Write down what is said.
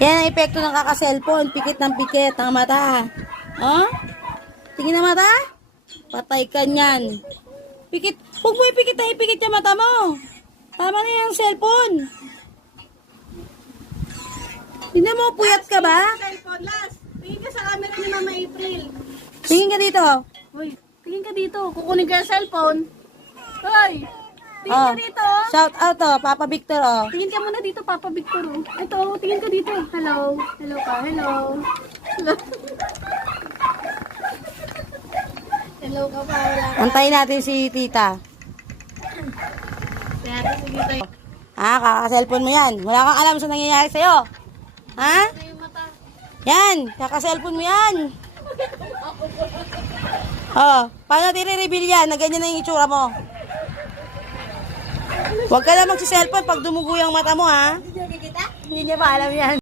Yan ang epekto ng kaka-cellphone. Pikit ng pikit ang mata. Oh? Tingin na mata? Patay ka niyan. Pikit. Huwag mo ipikit na ipikit yung mata mo. Tama na yung cellphone. Tingnan mo, puyat ka ba? Cellphone, last. Tingin ka sa camera ni Mama April. Tingin ka dito. Hoy, tingin ka dito. Kukunin ka yung cellphone. Hoy, tingin Oh. ka dito. Shout out to, Papa Victor, oh. Tingin ka muna dito, Papa Victor. Ito, tingin ka dito. Hello. Hello ka. Hello. Hello. Hello ka pa. Wala ka. Antayin natin si tita. Kaya sige tayo. Kaka-cellphone mo yan. Wala kang alam sa nangyayari sa'yo. Ha? Ito yung mata. Yan, kaka-cellphone mo yan. Oh, paano tire-reveal yan na ganyan na yung itsura mo? Huwag ka na magsi-cellphone pag dumugo yung mata mo, ha? Hindi niya pa alam yan.